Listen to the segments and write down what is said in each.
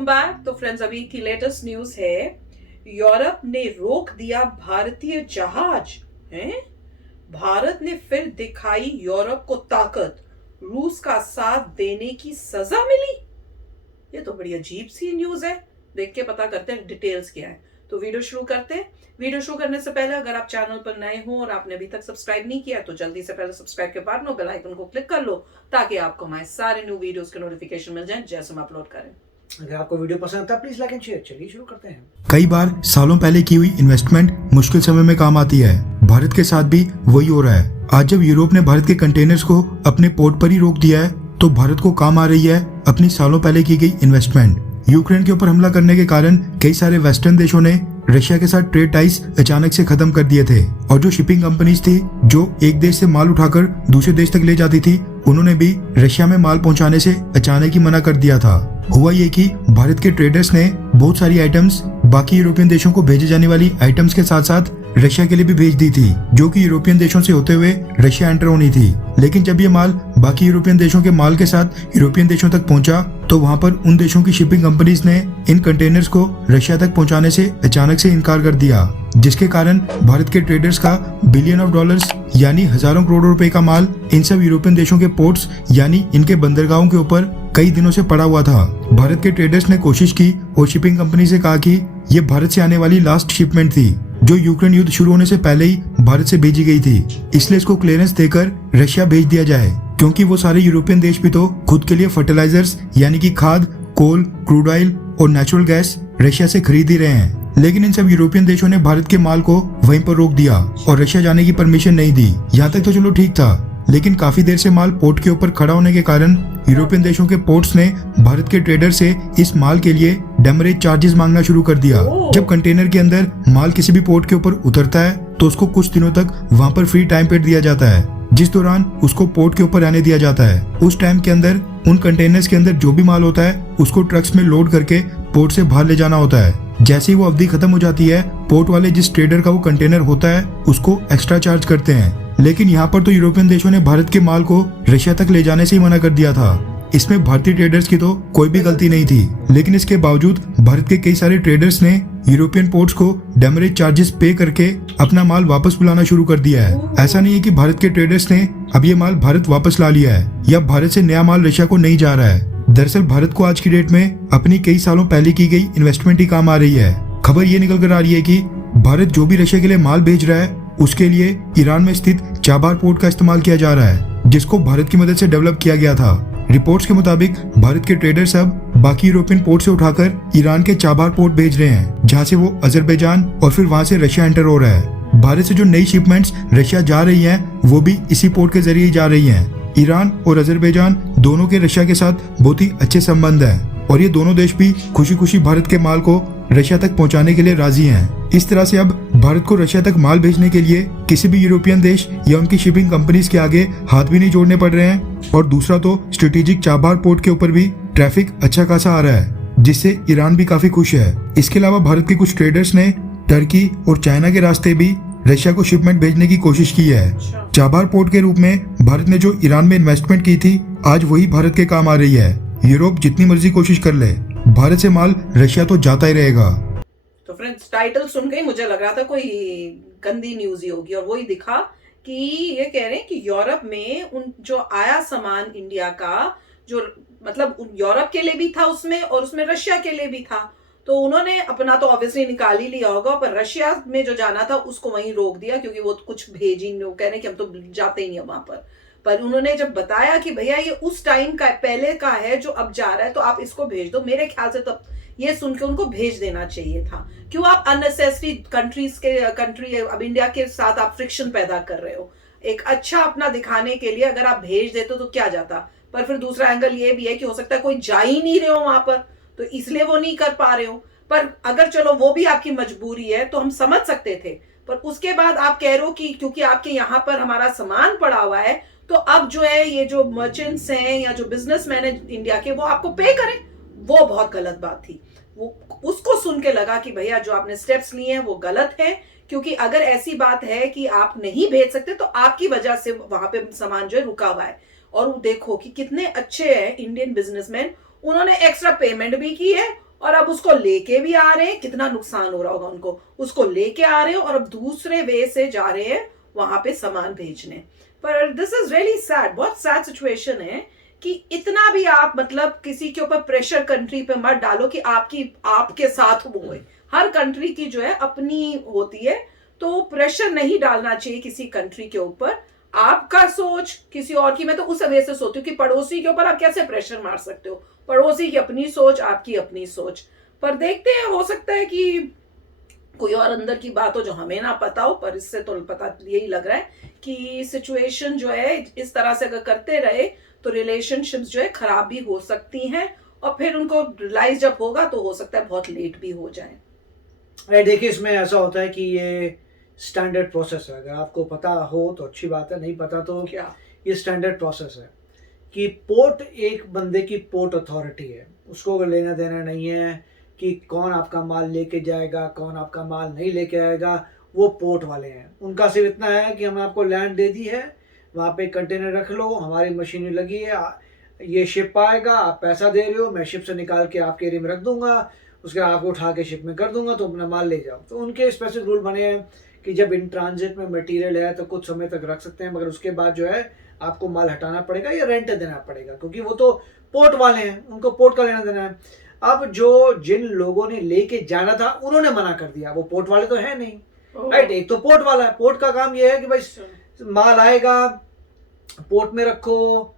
Welcome back. तो friends, अभी की लेटेस्ट न्यूज है, यूरोप ने रोक दिया भारतीय जहाज। हैं? भारत ने फिर दिखाई यूरोप को ताकत, रूस का साथ देने की सजा मिली। ये तो बड़ी अजीब सी न्यूज है। देख के पता करते हैं डिटेल्स क्या है। तो वीडियो शुरू करते हैं। वीडियो शुरू करने से पहले अगर आप चैनल पर नए हो और आपने अभी तक सब्सक्राइब नहीं किया तो जल्दी से पहले सब्सक्राइब के बाद नो बेल आइकन को क्लिक कर लो, ताकि आपको हमारे सारे न्यू वीडियोस के नोटिफिकेशन मिल जाएं जैसे हम अपलोड करें। अगर आपको वीडियो पसंद आता है प्लीज लाइक एंड शेयर। चलिए शुरू करते हैं। कई बार सालों पहले की हुई इन्वेस्टमेंट मुश्किल समय में काम आती है। भारत के साथ भी वही हो रहा है। आज जब यूरोप ने भारत के कंटेनर्स को अपने पोर्ट पर ही रोक दिया है तो भारत को काम आ रही है अपनी सालों पहले की गई इन्वेस्टमेंट। यूक्रेन के ऊपर हमला करने के कारण कई सारे वेस्टर्न देशों ने रशिया के साथ ट्रेड टाइज अचानक से खत्म कर दिए थे और जो शिपिंग कंपनीज थी जो एक देश से माल उठाकर दूसरे देश तक ले जाती थी उन्होंने भी रशिया में माल पहुंचाने से अचानक ही मना कर दिया था। हुआ ये कि भारत के ट्रेडर्स ने बहुत सारी आइटम्स बाकी यूरोपियन देशों को भेजे जाने वाली आइटम्स के साथ साथ रशिया के लिए भी भेज दी थी, जो कि यूरोपियन देशों से होते हुए रशिया एंटर होनी थी। लेकिन जब ये माल बाकी यूरोपियन देशों के माल के साथ यूरोपियन देशों तक पहुंचा तो वहां पर उन देशों की शिपिंग कंपनीज ने इन कंटेनर्स को रशिया तक पहुंचाने से अचानक से इनकार कर दिया, जिसके कारण भारत के ट्रेडर्स का बिलियन ऑफ डॉलर्स यानी हजारों करोड़ रुपए का माल इन सब यूरोपियन देशों के पोर्ट्स यानी इनके बंदरगाहों के ऊपर कई दिनों से पड़ा हुआ था। भारत के ट्रेडर्स ने कोशिश की और शिपिंग कंपनी से कहा कि ये भारत से आने वाली लास्ट शिपमेंट थी जो यूक्रेन युद्ध शुरू होने से पहले ही भारत से भेजी गई थी, इसलिए इसको क्लियरेंस देकर रशिया भेज दिया जाए, क्योंकि वो सारे यूरोपियन देश भी तो खुद के लिए फर्टिलाइजर्स यानी कि खाद, कोल, क्रूड ऑयल और नेचुरल गैस रशिया से खरीद ही रहे हैं। लेकिन इन सब यूरोपियन देशों ने भारत के माल को वहीं पर रोक दिया और रशिया जाने की परमिशन नहीं दी। यहाँ तक तो चलो ठीक था, लेकिन काफी देर से माल पोर्ट के ऊपर खड़ा होने के कारण यूरोपियन देशों के पोर्ट्स ने भारत के ट्रेडर से इस माल के लिए डेमरेज चार्जेस मांगना शुरू कर दिया। जब कंटेनर के अंदर माल किसी भी पोर्ट के ऊपर उतरता है तो उसको कुछ दिनों तक वहाँ पर फ्री टाइम पीरियड दिया जाता है, जिस दौरान उसको पोर्ट के ऊपर रहने दिया जाता है। उस टाइम के अंदर उन कंटेनर्स के अंदर जो भी माल होता है उसको ट्रक्स में लोड करके पोर्ट से बाहर ले जाना होता है। जैसे ही वो अवधि खत्म हो जाती है, पोर्ट वाले जिस ट्रेडर का वो कंटेनर होता है उसको एक्स्ट्रा चार्ज करते हैं। लेकिन यहाँ पर तो यूरोपियन देशों ने भारत के माल को रशिया तक ले जाने से ही मना कर दिया था। इसमें भारतीय ट्रेडर्स की तो कोई भी गलती नहीं थी, लेकिन इसके बावजूद भारत के कई सारे ट्रेडर्स ने यूरोपियन पोर्ट्स को डेमरेज चार्जेस पे करके अपना माल वापस बुलाना शुरू कर दिया है। ऐसा नहीं है कि भारत के ट्रेडर्स ने अब ये माल भारत वापस ला लिया है या भारत से नया माल रशिया को नहीं जा रहा है। दरअसल भारत को आज की डेट में अपनी कई सालों पहले की गई इन्वेस्टमेंट ही काम आ रही है। खबर ये निकल कर आ रही है कि भारत जो भी रशिया के लिए माल भेज रहा है उसके लिए ईरान में स्थित चाबार पोर्ट का इस्तेमाल किया जा रहा है, जिसको भारत की मदद से डेवलप किया गया था। रिपोर्ट्स के मुताबिक भारत के ट्रेडर्स अब बाकी यूरोपियन पोर्ट से उठाकर ईरान के चाबार पोर्ट भेज रहे हैं, जहां से वो अजरबैजान और फिर वहां से रशिया एंटर हो रहा है। भारत से जो नई शिपमेंट्स रशिया जा रही हैं वो भी इसी पोर्ट के जरिए जा रही हैं। ईरान और अजरबैजान दोनों के रशिया के साथ बहुत ही अच्छे संबंध हैं और ये दोनों देश भी खुशी खुशी भारत के माल को रशिया तक पहुंचाने के लिए राजी हैं। इस तरह से अब भारत को रशिया तक माल भेजने के लिए किसी भी यूरोपियन देश या उनकी शिपिंग कंपनीज के आगे हाथ भी नहीं जोड़ने पड़ रहे हैं। और दूसरा तो स्ट्रेटेजिक चाबार पोर्ट के ऊपर भी ट्रैफिक अच्छा खासा आ रहा है, जिससे ईरान भी काफी खुश है। इसके अलावा भारत के कुछ ट्रेडर्स ने टर्की और चाइना के रास्ते भी रशिया को शिपमेंट भेजने की कोशिश की है। चाबार पोर्ट के रूप में भारत ने जो ईरान में इन्वेस्टमेंट की थी आज वही भारत के काम आ रही है। यूरोप जितनी मर्जी कोशिश कर ले, भारत से माल रशिया तो जाता ही रहेगा। तो फ्रेंड्स, टाइटल सुन के ही मुझे लग रहा था कोई गंदी न्यूज ही होगी, और वही दिखा कि ये कह रहे हैं कि यूरोप में उन जो आया सामान इंडिया का, जो मतलब यूरोप के लिए भी था उसमें और उसमें रशिया के लिए भी था, तो उन्होंने अपना तो ऑब्वियसली निकाल ही लिया होगा, पर रशिया में जो जाना था उसको वहीं रोक दिया, क्योंकि वो कुछ भेज ही नहीं, वो कह रहे हैं कि हम तो जाते ही नहीं वहां पर उन्होंने जब बताया कि भैया ये उस टाइम का पहले का है जो अब जा रहा है तो आप इसको भेज दो, मेरे ख्याल से तब ये सुन के उनको भेज देना चाहिए था। क्यों आप अननेसेसरी कंट्री अब इंडिया के साथ आप फ्रिक्शन पैदा कर रहे हो? एक अच्छा अपना दिखाने के लिए अगर आप भेज देते तो क्या जाता। पर फिर दूसरा एंगल ये भी है कि हो सकता है कोई जा ही नहीं रहे हो वहां पर, तो इसलिए वो नहीं कर पा रहे हो। पर अगर चलो वो भी आपकी मजबूरी है तो हम समझ सकते थे, पर उसके बाद आप कह रहे हो कि क्योंकि आपके यहाँ पर हमारा सामान पड़ा हुआ है तो अब जो है ये जो मर्चेंट्स हैं या जो बिजनेसमैन है इंडिया के वो आपको पे करें, वो बहुत गलत बात थी। वो उसको सुन के लगा कि भैया जो आपने स्टेप्स लिए हैं वो गलत है, क्योंकि अगर ऐसी बात है कि आप नहीं भेज सकते तो आपकी वजह से वहां पे सामान जो है रुका हुआ है। और देखो कि कितने अच्छे हैं इंडियन बिजनेसमैन, उन्होंने एक्स्ट्रा पेमेंट भी की है और अब उसको लेके भी आ रहे हैं, कितना नुकसान हो रहा होगा उनको, उसको लेके आ रहे हैं और अब दूसरे वे से जा रहे हैं वहां पे सामान भेजने। पर दिस इज रियली सैड, बहुत सैड सिचुएशन है कि इतना भी आप मतलब किसी के ऊपर प्रेशर कंट्री पे मत डालो कि आपके साथ वो है। हर कंट्री की जो है अपनी होती है, तो प्रेशर नहीं डालना चाहिए किसी कंट्री के ऊपर। आपका सोच किसी और की, मैं तो उस वजह से सोचती हूँ कि पड़ोसी के ऊपर आप कैसे प्रेशर मार सकते हो, पड़ोसी की अपनी सोच, आपकी अपनी सोच। पर देखते हैं, हो सकता है कि कोई और अंदर की बात हो जो हमें ना पता हो, पर इससे तो पता यही लग रहा है कि सिचुएशन जो है इस तरह से अगर करते रहे तो रिलेशनशिप्स जो है खराब भी हो सकती हैं, और फिर उनको रियलाइज जब होगा तो हो सकता है बहुत लेट भी हो जाए। अरे देखिए, इसमें ऐसा होता है कि ये स्टैंडर्ड प्रोसेस है। अगर आपको पता हो तो अच्छी बात है, नहीं पता तो क्या ये स्टैंडर्ड प्रोसेस है कि पोर्ट एक बंदे की पोर्ट अथॉरिटी है, उसको अगर लेना देना नहीं है कि कौन आपका माल लेके जाएगा, कौन आपका माल नहीं लेके आएगा, वो पोर्ट वाले हैं। उनका सिर्फ इतना है कि हमने आपको लैंड दे दी है, वहाँ पे कंटेनर रख लो, हमारी मशीनरी लगी है, ये शिप आएगा, आप पैसा दे रहे हो, मैं शिप से निकाल के आपके एरिया में रख दूंगा, उसके बाद आपको उठा के शिप में कर दूंगा, तो अपना माल ले जाओ। तो उनके स्पेसिफिक रूल बने हैं कि जब इन ट्रांजिट में मटेरियल है तो कुछ समय तक रख सकते हैं, मगर उसके बाद जो है आपको माल हटाना पड़ेगा या रेंट देना पड़ेगा, क्योंकि वो तो पोर्ट वाले हैं, उनको पोर्ट का लेना देना है। अब जो जिन लोगों ने लेके जाना था उन्होंने मना कर दिया, वो पोर्ट वाले तो है नहीं, राइट। एक तो पोर्ट वाला है, पोर्ट का काम ये है कि भाई माल आएगा, पोर्ट में रखो,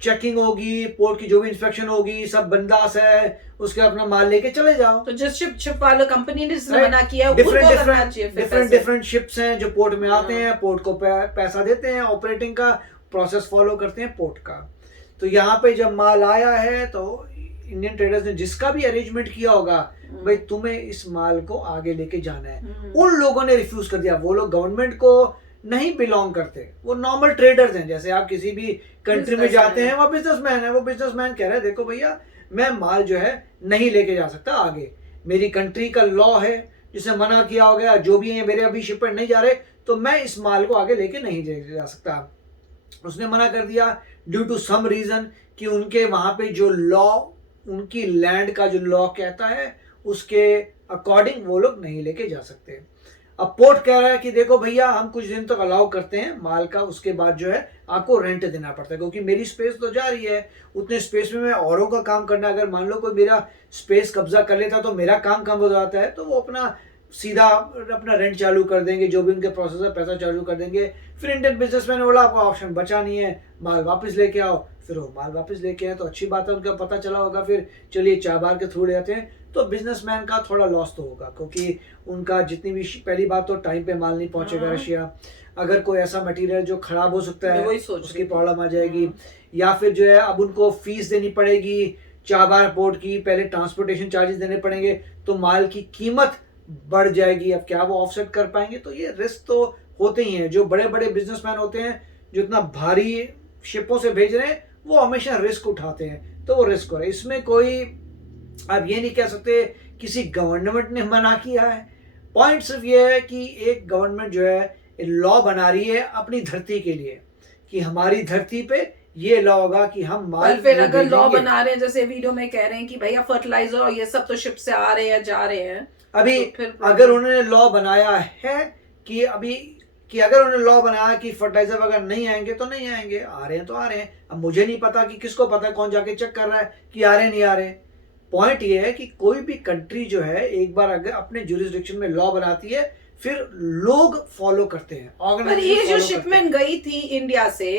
चेकिंग होगी, पोर्ट की जो भी इंस्पेक्शन होगी, सब बंदास है, उसके अपना माल लेके चले जाओ। तो जिस शिप वाले कंपनी ने जिसने मना किया है, उनको करना चाहिए। डिफरेंट शिप्स हैं जो पोर्ट में आते हैं, पोर्ट को पैसा देते हैं, ऑपरेटिंग का प्रोसेस फॉलो करते हैं पोर्ट का। तो यहाँ पे जब माल आया है तो इंडियन ट्रेडर्स ने जिसका भी अरेंजमेंट किया होगा, भाई तुम्हें इस माल को आगे लेके जाना है, उन लोगों ने रिफ्यूज कर दिया। वो लोग गवर्नमेंट को नहीं बिलोंग करते, वो नॉर्मल ट्रेडर्स हैं। जैसे आप किसी भी कंट्री में जाते हैं, वो बिजनेसमैन है, वो बिजनेसमैन कह रहे हैं देखो भैया मैं माल जो है नहीं लेके जा सकता आगे, मेरी कंट्री का लॉ है जिसे मना किया हो गया, जो भी है मेरे अभी शिपमेंट नहीं जा रहे, तो मैं इस माल को आगे लेके नहीं जा सकता। उसने मना कर दिया ड्यू टू सम रीजन कि उनके वहां पे जो लॉ, उनकी लैंड का जो लॉ कहता है उसके अकॉर्डिंग वो लोग नहीं लेके जा सकते। अब पोर्ट कह रहा है कि देखो भैया हम कुछ दिन तक अलाउ करते हैं माल का, उसके बाद जो है आपको रेंट देना पड़ता है, क्योंकि मेरी स्पेस तो जा रही है, उतने स्पेस में मैं औरों का काम करना, अगर मान लो कोई मेरा स्पेस कब्जा कर लेता तो मेरा काम कम हो जाता है, तो वो अपना सीधा अपना रेंट चालू कर देंगे, जो भी उनके प्रोसेस है पैसा चालू कर देंगे। फिर इंडियन बिजनेसमैन बोला आपका ऑप्शन बचा नहीं है, माल वापस लेके आओ, फिर वो माल वापस लेके आए तो अच्छी बात है, उनका पता चला होगा, फिर चलिए चाबार के थ्रू ले आते हैं, तो बिजनेसमैन का थोड़ा लॉस तो होगा, क्योंकि उनका जितनी भी, पहली बात तो टाइम पे माल नहीं पहुंचेगा रशिया, अगर कोई ऐसा मटेरियल जो खराब हो सकता है उसकी प्रॉब्लम आ जाएगी, या फिर जो है अब उनको फीस देनी पड़ेगी चाबार पोर्ट की, पहले ट्रांसपोर्टेशन चार्जेस देने पड़ेंगे, तो माल की कीमत बढ़ जाएगी। अब क्या वो ऑफसेट कर पाएंगे, तो ये रिस्क तो होते ही हैं। जो बड़े बड़े बिजनेसमैन होते हैं जो इतना भारी शिपों से भेज रहे हैं, वो हमेशा रिस्क उठाते हैं, तो वो रिस्क हो रहा है। इसमें कोई आप ये नहीं कह सकते किसी गवर्नमेंट ने मना किया है। पॉइंट सिर्फ ये है कि एक गवर्नमेंट जो है लॉ बना रही है अपनी धरती के लिए कि हमारी धरती पे ये लॉ होगा कि हम माल, फिर अगर लॉ बना रहे हैं जैसे वीडियो में कह रहे हैं कि भैया फर्टिलाइजर और ये सब तो शिप से आ रहे हैं जा रहे हैं, अभी तो अगर उन्होंने लॉ बनाया है कि अभी कि अगर उन्होंने लॉ बनाया कि फर्टिलाइजर अगर नहीं आएंगे तो नहीं आएंगे, आ रहे हैं तो आ रहे हैं। अब मुझे नहीं पता कि किसको पता है, कौन जाके चेक कर रहा है कि आ रहे नहीं आ रहे। पॉइंट ये है कि कोई भी कंट्री जो है एक बार अगर अपने जुरिस्डिक्शन में लॉ बनाती है फिर लोग फॉलो करते हैं। पर ये जो शिपमेंट गई थी इंडिया से,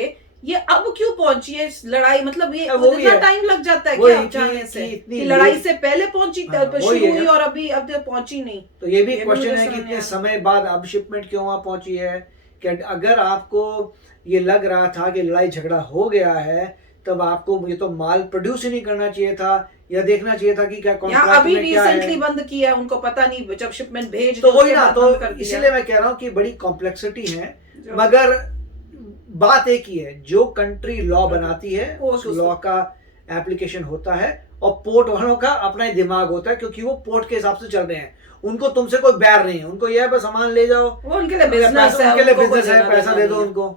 ये अब क्यों पहुंची है लड़ाई, मतलब ये इतना टाइम लग जाता है क्या जाने से, कि लड़ाई से पहले पहुंची शुरू हुई और अभी अब तक पहुंची नहीं। तो ये भी क्वेश्चन है कि इतने समय बाद अब शिपमेंट क्यों वहां पहुंची है। कि अगर आपको ये लग रहा था कि लड़ाई झगड़ा हो गया है, तब आपको ये तो माल प्रोड्यूस ही नहीं करना चाहिए था, या देखना चाहिए था कि क्या कॉन्ट्रैक्ट अभी रिसेंटली बंद किया, उनको पता नहीं जब शिपमेंट भेज तो वही ना, तो इसलिए मैं कह रहा हूँ कि बड़ी कॉम्प्लेक्सिटी है। मगर बात एक ही है, जो कंट्री लॉ बनाती है उस लॉ का एप्लीकेशन होता है, और पोर्ट वालों का अपना ही दिमाग होता है, क्योंकि वो पोर्ट के हिसाब से चल रहे हैं। उनको तुमसे कोई बैर नहीं है, उनको यह है बस सामान ले जाओ, वो उनके लिए बिजनेस है, पैसा दे दो उनको।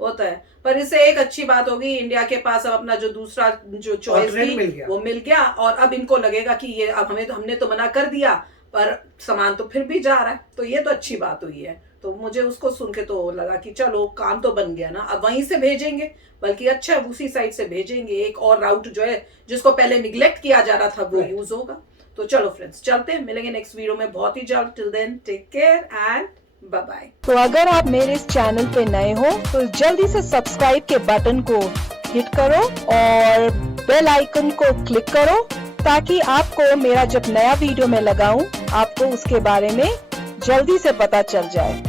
होता है। पर इससे एक अच्छी बात होगी, इंडिया के पास अब अपना जो दूसरा जो चॉइस Alternate थी मिल गया। वो मिल गया, और अब इनको लगेगा कि ये अब हमने तो मना कर दिया पर सामान तो फिर भी जा रहा है, तो ये तो अच्छी बात हुई है। तो मुझे उसको सुन के तो लगा कि चलो काम तो बन गया ना, अब वहीं से भेजेंगे, बल्कि अच्छा है उसी साइड से भेजेंगे, एक और राउट जो है जिसको पहले निग्लेक्ट किया जा रहा था वो Right. यूज होगा। तो चलो फ्रेंड्स चलते हैं, मिलेंगे नेक्स्ट वीडियो में बहुत ही जल्द। Till then take care and bye bye. तो अगर आप मेरे इस चैनल पे नए हो तो जल्दी से सब्सक्राइब के बटन को हिट करो और बेल आइकन को क्लिक करो, ताकि आपको मेरा जब नया वीडियो मैं लगाऊं आपको उसके बारे में जल्दी से पता चल जाए।